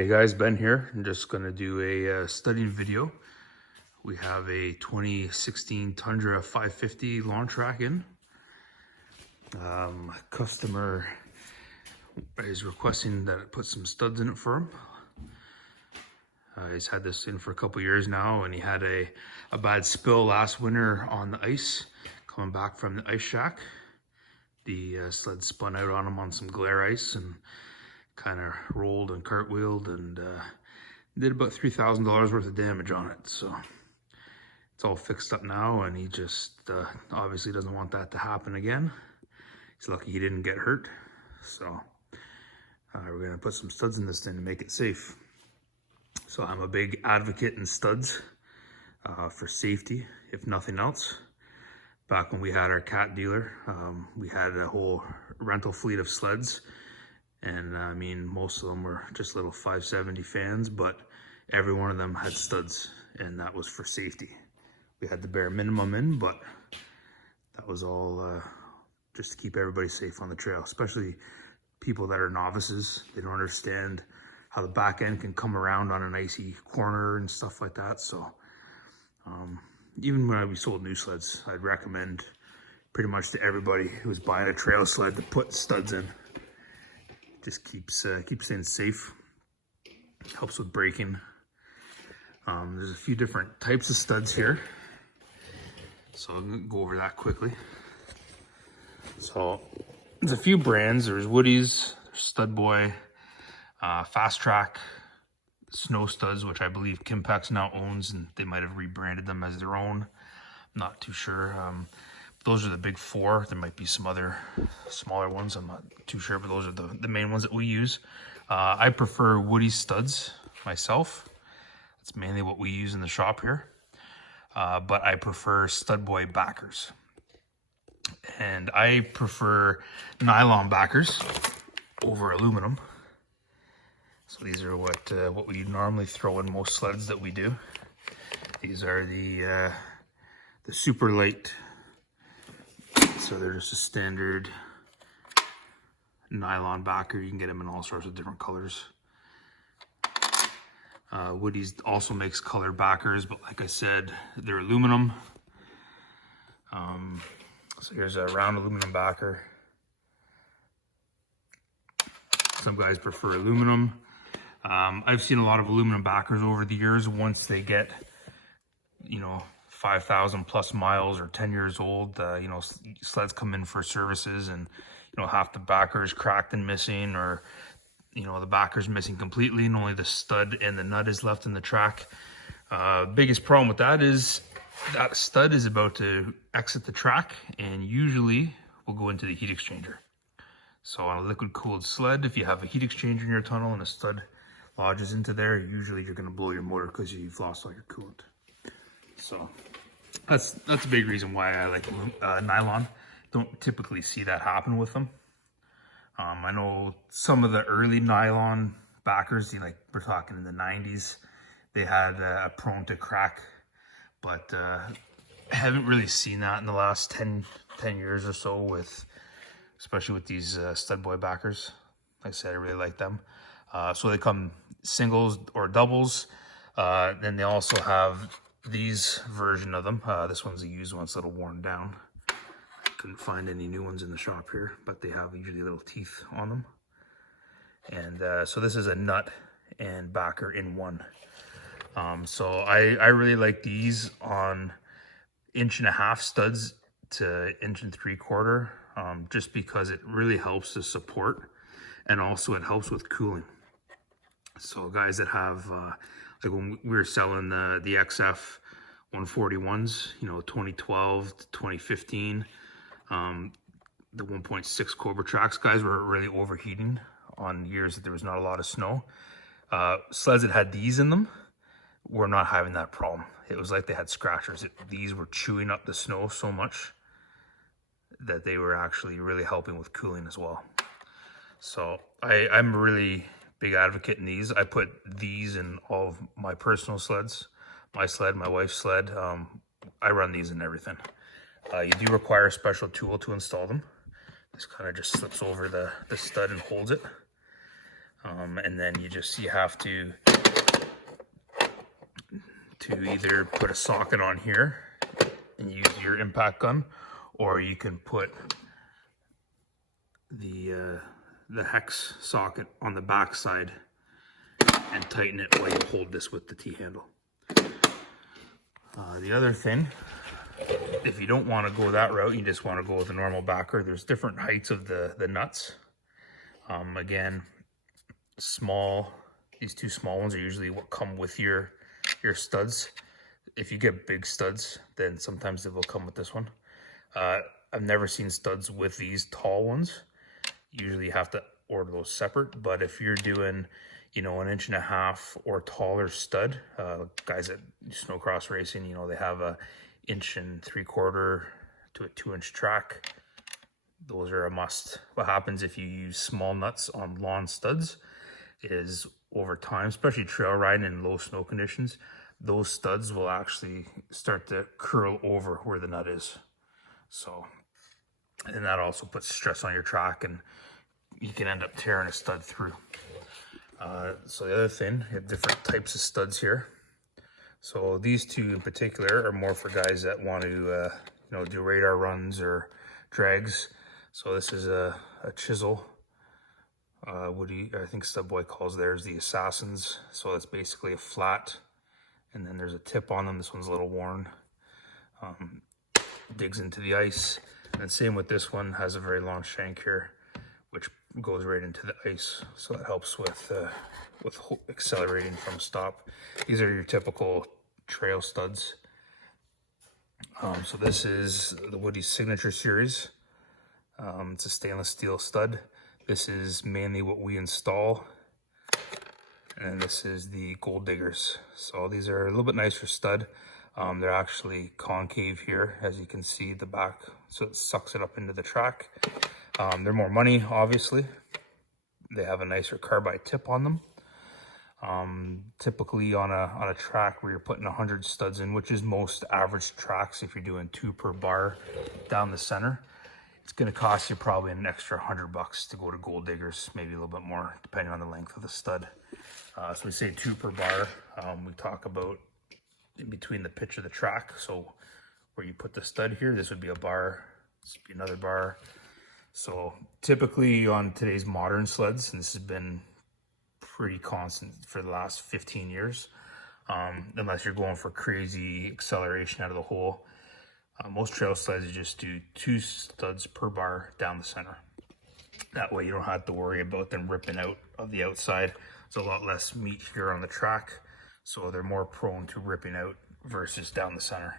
Hey guys, Ben here. I'm just going to do a study video. We have a 2016 Tundra 550 lawn track in. Customer is requesting that I put some studs in it for him. He's had this in for a couple years now, and he had a bad spill last winter on the ice coming back from the ice shack. The sled spun out on him on some glare ice and kind of rolled and cartwheeled and did about $3,000 worth of damage on it. So it's all fixed up now, and he just obviously doesn't want that to happen again. He's lucky he didn't get hurt. So we're gonna put some studs in this thing to make it safe. So I'm a big advocate in studs for safety, if nothing else. Back when we had our cat dealer, we had a whole rental fleet of sleds. And I mean, most of them were just little 570 fans, but every one of them had studs, and that was for safety. We had the bare minimum in, but that was all just to keep everybody safe on the trail, especially people that are novices. They don't understand how the back end can come around on an icy corner and stuff like that. So even when we sold new sleds, I'd recommend pretty much to everybody who's buying a trail sled to put studs in. Just keeps things safe, helps with braking. There's a few different types of studs here, so I'm gonna go over that quickly. So there's a few brands. There's Woody's, there's Stud Boy, Fast Track, Snow Studs, which I believe Kimpex now owns, and they might have rebranded them as their own. I'm not too sure. Those are the big four. There might be some other smaller ones. I'm not too sure, but those are the main ones that we use. I prefer Woody studs myself. That's mainly what we use in the shop here. But I prefer Stud Boy backers. And I prefer nylon backers over aluminum. So these are what we normally throw in most sleds that we do. These are the super light. So they're just a standard nylon backer. You can get them in all sorts of different colors. Woody's also makes color backers, but like I said, they're aluminum. So here's a round aluminum backer. Some guys prefer aluminum. I've seen a lot of aluminum backers over the years. Once they get, 5,000 plus miles or 10 years old, sleds come in for services, and half the backer is cracked and missing, or the backer's missing completely, and only the stud and the nut is left in the track. Biggest problem with that is that stud is about to exit the track and usually will go into the heat exchanger. So on a liquid cooled sled, if you have a heat exchanger in your tunnel and a stud lodges into there, usually you're going to blow your motor because you've lost all your coolant. So that's a big reason why I like nylon. Don't typically see that happen with them. I know some of the early nylon backers, we're talking in the 90s, they had a prone to crack, but I haven't really seen that in the last 10 years or so, especially with these Stud Boy backers. Like I said, I really like them. So they come singles or doubles. Then they also have these version of them. This one's a used one, it's a little worn down. Couldn't find any new ones in the shop here, but they have usually little teeth on them. And so this is a nut and backer in one. So I really like these on 1.5" studs to 1.75", just because it really helps to support, and also it helps with cooling. So guys that have, like when we were selling the XF 141s, 2012 to 2015, the 1.6 Cobra tracks, guys were really overheating on years that there was not a lot of snow. Sleds that had these in them were not having that problem. It was like they had scratchers. These were chewing up the snow so much that they were actually really helping with cooling as well. So I'm a really big advocate in these. I put these in all of my personal sleds, my sled, my wife's sled. I run these in everything. You do require a special tool to install them. This kind of just slips over the stud and holds it. And then you have to either put a socket on here and use your impact gun, or you can put the hex socket on the back side and tighten it while you hold this with the T-handle. The other thing, if you don't want to go that route, you just want to go with a normal backer, there's different heights of the nuts. Again, these two small ones are usually what come with your studs. If you get big studs, then sometimes they will come with this one. I've never seen studs with these tall ones. Usually you have to order those separate, but if you're doing, you know, 1.5 inch or taller stud, guys at snowcross racing, you know, they have a 1 3/4 to a 2-inch track. Those are a must. What happens if you use small nuts on lawn studs is over time, especially trail riding in low snow conditions, those studs will actually start to curl over where the nut is. So, and that also puts stress on your track, and you can end up tearing a stud through. So the other thing, you have different types of studs here. So these two in particular are more for guys that want to, you know, do radar runs or drags. So this is a chisel. Woody, I think Stubboy calls theirs the Assassins. So it's basically a flat, and then there's a tip on them. This one's a little worn. Digs into the ice. And same with this one, has a very long shank here, which goes right into the ice. So that helps with accelerating from stop. These are your typical trail studs. So this is the Woody Signature Series. It's a stainless steel stud. This is mainly what we install. And this is the Gold Diggers. So these are a little bit nicer stud. They're actually concave here, as you can see the back, so it sucks it up into the track. They're more money, obviously. They have a nicer carbide tip on them. Typically on a track where you're putting 100 studs in, which is most average tracks, if you're doing 2 per bar down the center, it's going to cost you probably an extra $100 to go to Gold Diggers, maybe a little bit more depending on the length of the stud. So we say 2 per bar. We talk about in between the pitch of the track. So where you put the stud here, this would be a bar, this would be another bar. So typically on today's modern sleds, and this has been pretty constant for the last 15 years, unless you're going for crazy acceleration out of the hole, most trail sleds you just do 2 studs per bar down the center. That way you don't have to worry about them ripping out of the outside. There's a lot less meat here on the track, so they're more prone to ripping out versus down the center.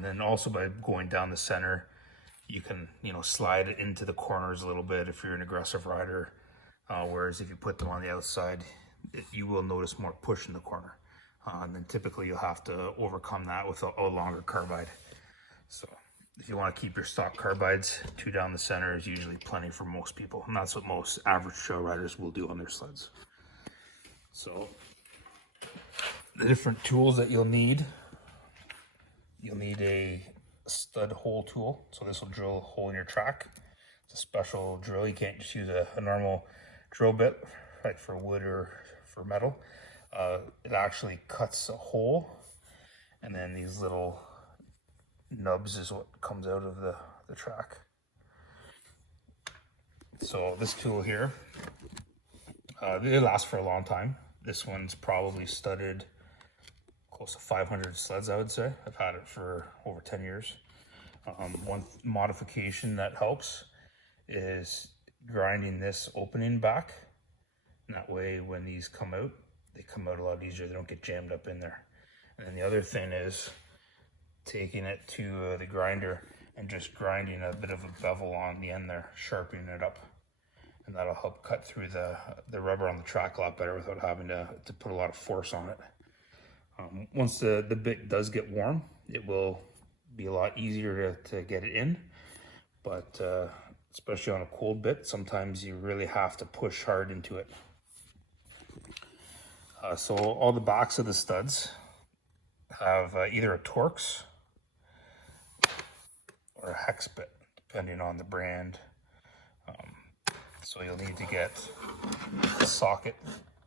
Then also by going down the center, you can, you know, slide it into the corners a little bit if you're an aggressive rider. Whereas if you put them on the outside, you will notice more push in the corner. And then typically you'll have to overcome that with a longer carbide. So if you want to keep your stock carbides, 2 down the center is usually plenty for most people. And that's what most average trail riders will do on their sleds. So the different tools that you'll need a stud hole tool. So this will drill a hole in your track. It's a special drill. You can't just use a normal drill bit, like for wood or for metal. It actually cuts a hole, and then these little nubs is what comes out of the track. So this tool here, it lasts for a long time. This one's probably studded close to 500 sleds, I would say. I've had it for over 10 years. One modification that helps is grinding this opening back. And that way when these come out, they come out a lot easier. They don't get jammed up in there. And then the other thing is taking it to the grinder and just grinding a bit of a bevel on the end there, sharpening it up. And that'll help cut through the rubber on the track a lot better without having to put a lot of force on it. Once the bit does get warm, it will be a lot easier to get it in. But especially on a cold bit, sometimes you really have to push hard into it. So all the backs of the studs have either a Torx or a hex bit, depending on the brand. So you'll need to get a socket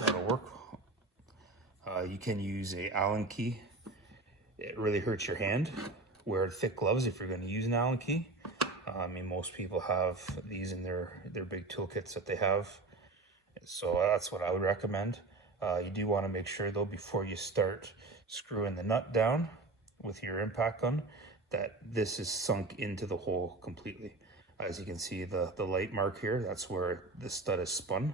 that'll work. You can use a Allen key. It really hurts your hand. Wear thick gloves if you're going to use an Allen key. I mean, most people have these in their big toolkits that they have. So that's what I would recommend. You do want to make sure though, before you start screwing the nut down with your impact gun, that this is sunk into the hole completely. As you can see, the light mark here, that's where the stud is spun.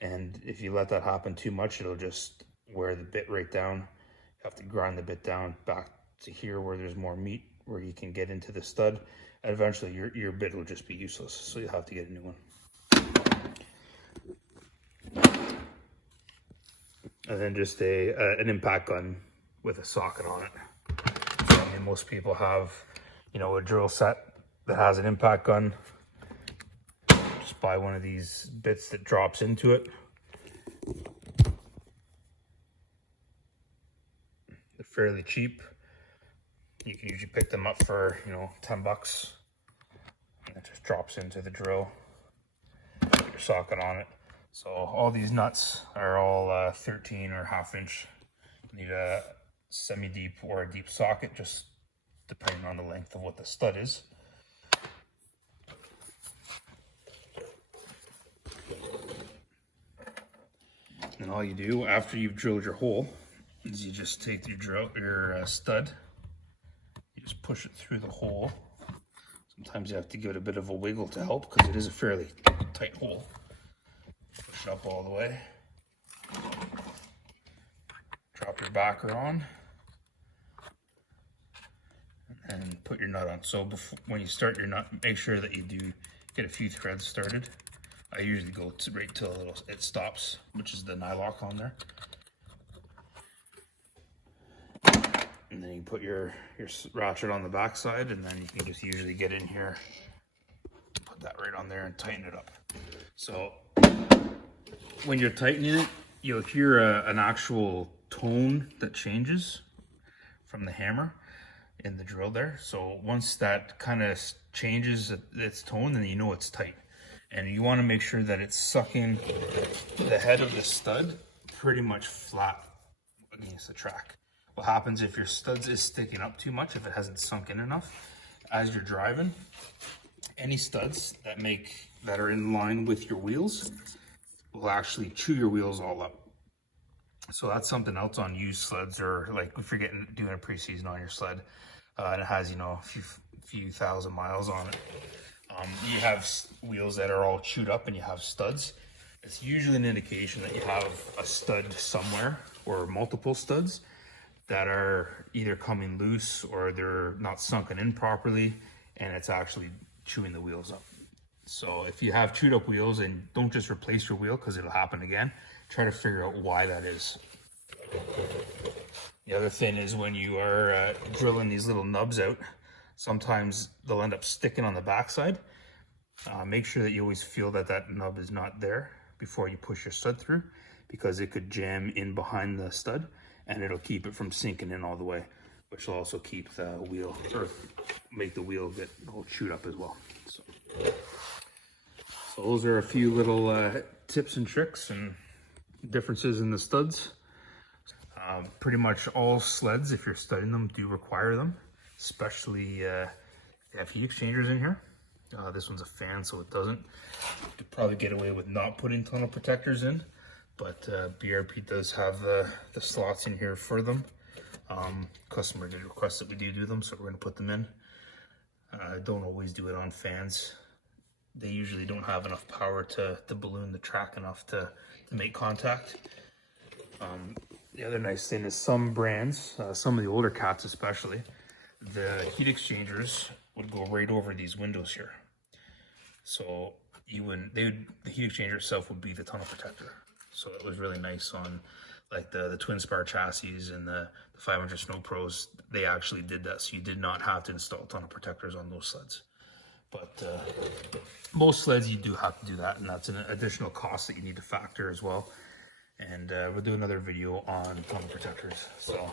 And if you let that happen too much, it'll just wear the bit right down. You have to grind the bit down back to here where there's more meat, where you can get into the stud. And eventually your bit will just be useless, so you'll have to get a new one. And then just an impact gun with a socket on it. So, I mean, most people have, you know, a drill set that has an impact gun. Just buy one of these bits that drops into it. They're fairly cheap. You can usually pick them up for, you know, 10 bucks. And it just drops into the drill. Put your socket on it. So all these nuts are all 13 or ½ inch. You need a semi-deep or a deep socket, just depending on the length of what the stud is. And all you do after you've drilled your hole is you just take your stud, you just push it through the hole. Sometimes you have to give it a bit of a wiggle to help because it is a fairly tight hole. Push it up all the way. Drop your backer on. And put your nut on. So when you start your nut, make sure that you do get a few threads started. I usually go right till it stops, which is the nylock on there. And then you put your ratchet on the back side, and then you can just usually get in here, put that right on there and tighten it up. So when you're tightening it, you'll hear an actual tone that changes from the hammer in the drill there. So once that kind of changes its tone, then you know it's tight. And you want to make sure that it's sucking the head of the stud pretty much flat against the track. What happens if your studs is sticking up too much, if it hasn't sunk in enough as you're driving, any studs that are in line with your wheels will actually chew your wheels all up. So that's something else on used sleds, or like if you're doing a pre-season on your sled and it has, you know, a few thousand miles on it. You have wheels that are all chewed up and you have studs. It's usually an indication that you have a stud somewhere, or multiple studs that are either coming loose or they're not sunken in properly, and it's actually chewing the wheels up. So if you have chewed up wheels, and don't just replace your wheel because it'll happen again, try to figure out why that is. The other thing is when you are drilling these little nubs out, sometimes they'll end up sticking on the backside. Make sure that you always feel that nub is not there before you push your stud through, because it could jam in behind the stud and it'll keep it from sinking in all the way, which will also keep the wheel, or make the wheel get all chewed up as well. So those are a few little tips and tricks and differences in the studs. Pretty much all sleds, if you're studying them, do require them, especially if they have heat exchangers in here. This one's a fan, so it doesn't. You could probably get away with not putting tunnel protectors in, but BRP does have the slots in here for them. Customer did request that we do them, so we're going to put them in. Don't always do it on fans. They usually don't have enough power to balloon the track enough to make contact. The other nice thing is some brands, some of the older cats especially, the heat exchangers would go right over these windows here. So the heat exchanger itself would be the tunnel protector. So it was really nice on like the Twin Spar chassis and the 500 Snow Pros. They actually did that, so you did not have to install tunnel protectors on those sleds. But most sleds you do have to do that, and that's an additional cost that you need to factor as well. And we'll do another video on tunnel protectors. So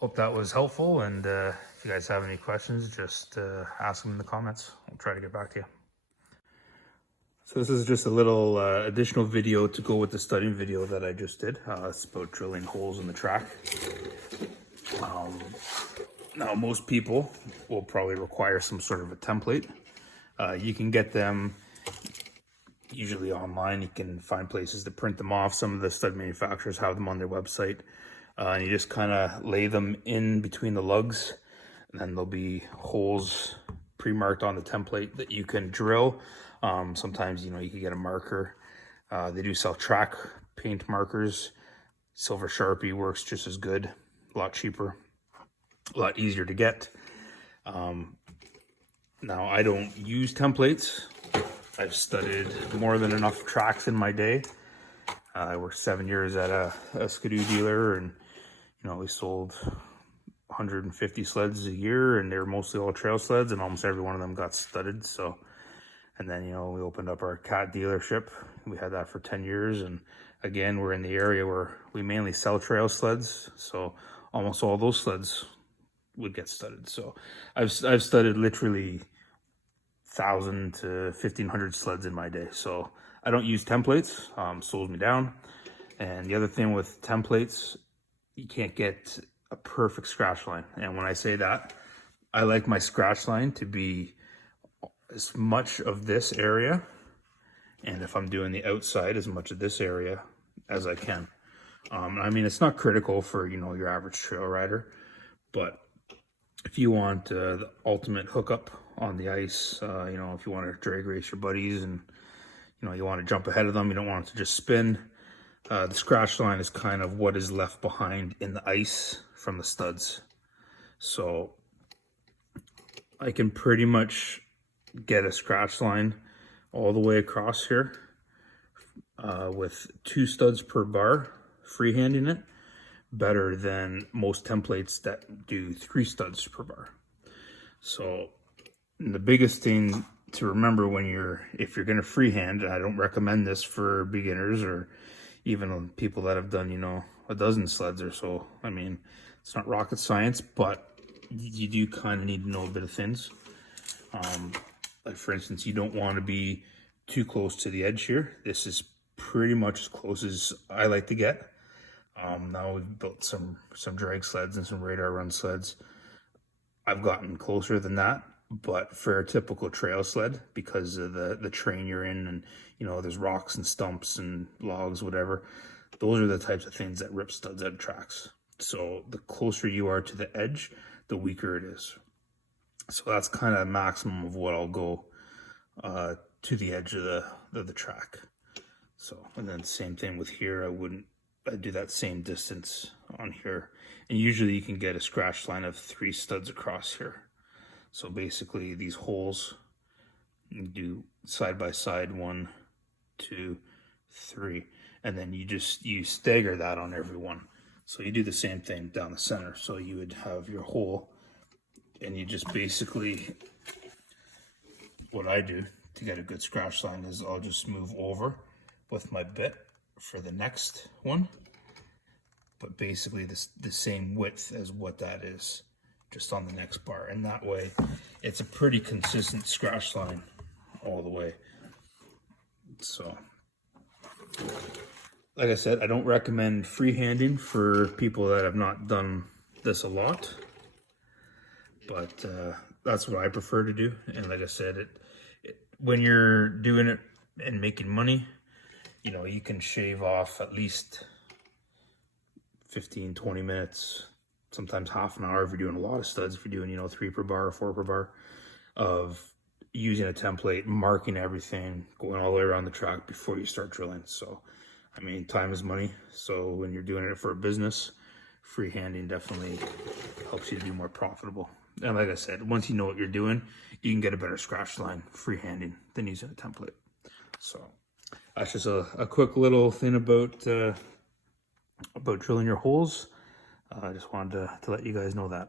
hope that was helpful, and if you guys have any questions, just ask them in the comments. I'll try to get back to you. So this is just a little additional video to go with the studying video that I just did. It's about drilling holes in the track. Now most people will probably require some sort of a template. You can get them usually online. You can find places to print them off. Some of the stud manufacturers have them on their website. And you just kind of lay them in between the lugs, and then there'll be holes pre-marked on the template that you can drill. Sometimes, you know, you can get a marker. They do sell track paint markers. Silver Sharpie works just as good, a lot cheaper, a lot easier to get. Now, I don't use templates. I've studied more than enough tracks in my day. I worked 7 years at a skidoo dealer, and, you know, we sold 150 sleds a year, and they were mostly all trail sleds, and almost every one of them got studded. So, and then, you know, we opened up our cat dealership. We had that for 10 years. And again, we're in the area where we mainly sell trail sleds. So almost all those sleds would get studded. So I've studded literally 1,000 to 1,500 sleds in my day. So I don't use templates, slows me down. And the other thing with templates, you can't get a perfect scratch line. And when I say that, I like my scratch line to be as much of this area, and if I'm doing the outside, as much of this area as I can. I mean, it's not critical for, you know, your average trail rider, but if you want the ultimate hookup on the ice, you know, if you want to drag race your buddies and, you know, you want to jump ahead of them, you don't want it to just spin, the scratch line is kind of what is left behind in the ice from the studs. So I can pretty much get a scratch line all the way across here with 2 studs per bar, freehanding it, better than most templates that do 3 studs per bar. So the biggest thing to remember if you're going to freehand, and I don't recommend this for beginners or even people that have done, you know, a dozen sleds or so. I mean, it's not rocket science, but you do kind of need to know a bit of things. Like, for instance, you don't want to be too close to the edge here. This is pretty much as close as I like to get. Now we've built some drag sleds and some radar run sleds. I've gotten closer than that, but for a typical trail sled, because of the terrain you're in, and, you know, there's rocks and stumps and logs, whatever, those are the types of things that rip studs out of tracks. So the closer you are to the edge, the weaker it is. So that's kind of a maximum of what I'll go to the edge of the track. So, and then same thing with here. I'd do that same distance on here. And usually you can get a scratch line of 3 studs across here. So basically these holes, you do side by side, 1, 2, 3, and then you stagger that on every one. So you do the same thing down the center. So you would have your hole, and you just basically, what I do to get a good scratch line is I'll just move over with my bit for the next one, but basically the same width as what that is, just on the next bar. And that way it's a pretty consistent scratch line all the way. So, like I said, I don't recommend freehanding for people that have not done this a lot, but that's what I prefer to do. And like I said, when you're doing it and making money, you know, you can shave off at least 15, 20 minutes, sometimes half an hour if you're doing a lot of studs, if you're doing, you know, 3 per bar or 4 per bar, of using a template, marking everything, going all the way around the track before you start drilling. So, I mean, time is money. So when you're doing it for a business, freehanding definitely helps you to be more profitable. And like I said, once you know what you're doing, you can get a better scratch line freehanding than using a template. So that's just a quick little thing about drilling your holes. I just wanted to let you guys know that.